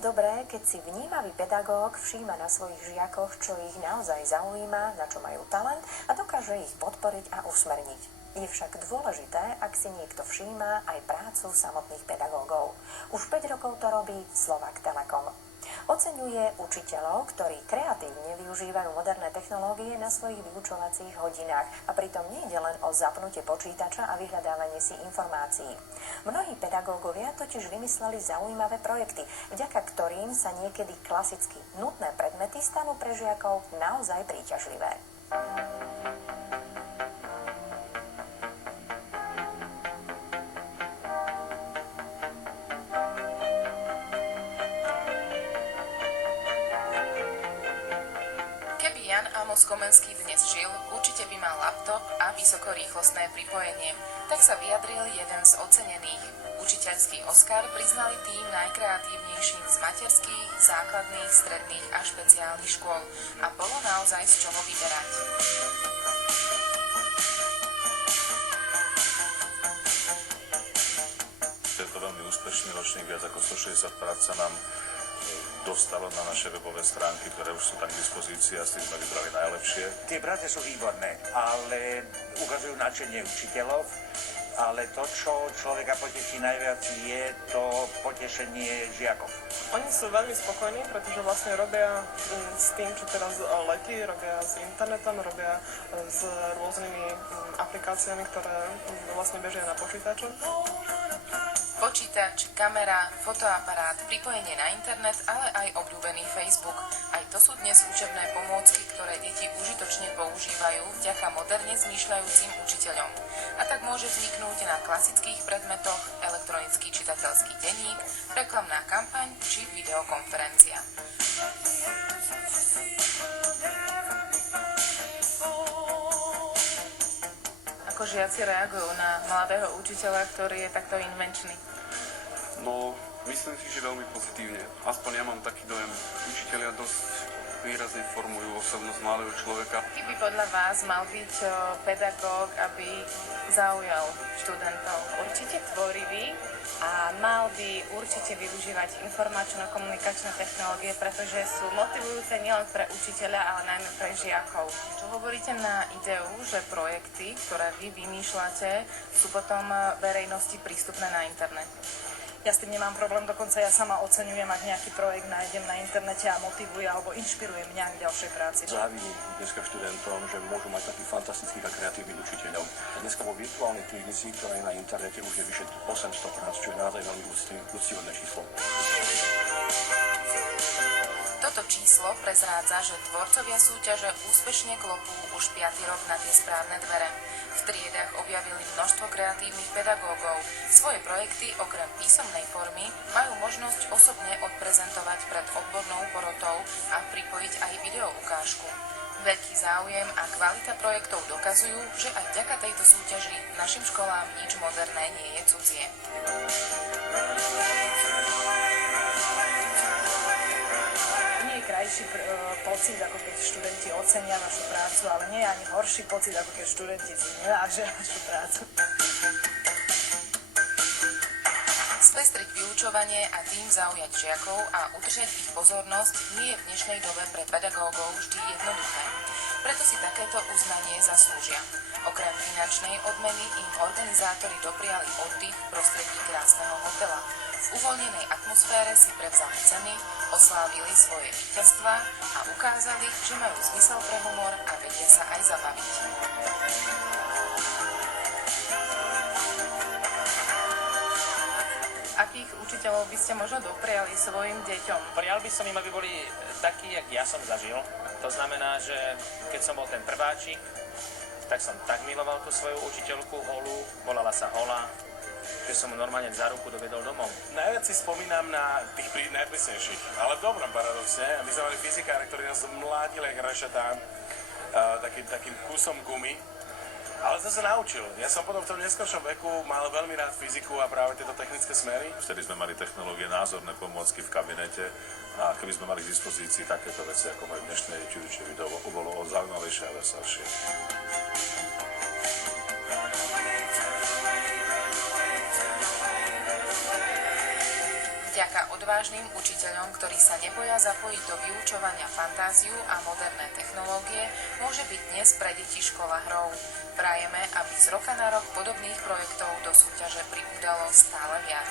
dobré, keď si vnímavý pedagóg všíma na svojich žiakoch, čo ich naozaj zaujíma, na čo majú talent a dokáže ich podporiť a usmerniť. Je však dôležité, ak si niekto všíma aj prácu samotných pedagógov. Už 5 rokov to robí Slovak Telekom. Oceňuje učiteľov, ktorí kreatívne využívajú moderné technológie na svojich vyučovacích hodinách a pritom nie je len o zapnutie počítača a vyhľadávanie si informácií. Mnohí pedagógovia totiž vymysleli zaujímavé projekty, vďaka ktorým sa niekedy klasicky nutné predmety stanú pre žiakov naozaj príťažlivé. Amos Komenský dnes žil, určite by mal laptop a vysokorýchlostné pripojenie. Tak sa vyjadril jeden z ocenených. Učiteľský Oscar priznali tým najkreatívnejším z materských, základných, stredných a špeciálnych škôl. A bolo naozaj z čoho vyberať. Je to veľmi úspešný ročník, viac ako 160 prác sa nám dostalo na naše webové stránky, ktoré už sú tak k dispozícii a s tým sme vybrali najlepšie. Tie práce sú výborné, ale ukazujú nadšenie učiteľov, ale to, čo človeka poteší najviac, je to potešenie žiakov. Oni sú veľmi spokojní, pretože vlastne robia s tým, čo teraz letí, robia s internetom, robia s rôznymi aplikáciami, ktoré vlastne bežia na počítaču. Počítač, kamera, fotoaparát, pripojenie na internet, ale aj obľúbený Facebook. Aj to sú dnes učebné pomôcky, ktoré deti užitočne používajú vďaka moderne zmýšľajúcim učiteľom. A tak môže vzniknúť na klasických predmetoch elektronický čitateľský denník, reklamná kampaň či videokonferencia. Ako žiaci reagujú na mladého učiteľa, ktorý je takto invenčný? No, myslím si, že veľmi pozitívne. Aspoň ja mám taký dojem. Učitelia dosť výrazne formujú osobnosť mladého človeka. Aký by podľa vás mal byť pedagóg, aby zaujal študentov? Určite tvorivý a mal by určite využívať informačno-komunikačné technológie, pretože sú motivujúce nielen pre učiteľa, ale najmä pre žiakov. Čo hovoríte na ideu, že projekty, ktoré vy vymýšľate, sú potom verejnosti prístupné na internet? Ja s tým nemám problém, dokonca ja sama oceňujem, ak nejaký projekt nájdem na internete a motivuje alebo inšpiruje mňa k ďalšej práci. Závidím dneska študentom, že môžu mať takých fantastických a kreatívnych učiteľov. A dneska vo virtuálnej knižnici, ktorá je na internete, už je vyše 800 prác, čo je naozaj veľmi úctyhodné číslo. Toto číslo prezrádza, že tvorcovia súťaže úspešne klopú už 5. rok na tie správne dvere. V triedách objavili množstvo kreatívnych pedagógov. Svoje projekty okrem písomnej formy majú možnosť osobne odprezentovať pred odbornou porotou a pripojiť aj videoukážku. Veľký záujem a kvalita projektov dokazujú, že aj vďaka tejto súťaži našim školám nič moderné nie je cudzie. Krajší pocit, ako keď študenti ocenia našu prácu, ale nie je ani horší pocit, ako keď študenti si nevážia našu prácu. Spestriť vyučovanie a tým zaujať žiakov a udržať ich pozornosť nie je v dnešnej dobe pre pedagógov vždy jednoduché. Preto si takéto uznanie zaslúžia. Okrem finančnej odmeny im organizátori dopriali oddych v prostredí krásneho hotela. V uvoľnenej atmosfére si prevzali ceny, oslávili svoje víťazstvá a ukázali, že majú zmysel pre humor a vedia sa aj zabaviť. Akých učiteľov by ste možno dopriali svojim deťom? Prial by som im, aby boli takí, jak ja som zažil. To znamená, že keď som bol ten prváčik, tak som tak miloval tú svoju učiteľku Holu, volala sa Hola, že som mu normálne za ruku dovedol domov. Najviac si spomínam na tých najprísnejších, ale v dobrom paradoxne. My sme mali fyzikára, ktorý nás mládil jak rašatán, takým kusom gumy. Ale to sa naučil. Ja som potom v tom neskoršom veku mal veľmi rád fyziku a práve tieto technické smery. Vtedy sme mali technológie, názorné pomôcky v kabinete a keby sme mali k dispozícii takéto veci, ako majú dnešné či video, bolo zaujímavejšie a veselšie. Vďaka odvážnym učiteľom, ktorí sa neboja zapojiť do vyučovania fantáziu a moderné technológie, môže byť dnes pre deti škola hrou. Prajeme, aby z roka na rok podobných projektov do súťaže pribúdalo stále viac.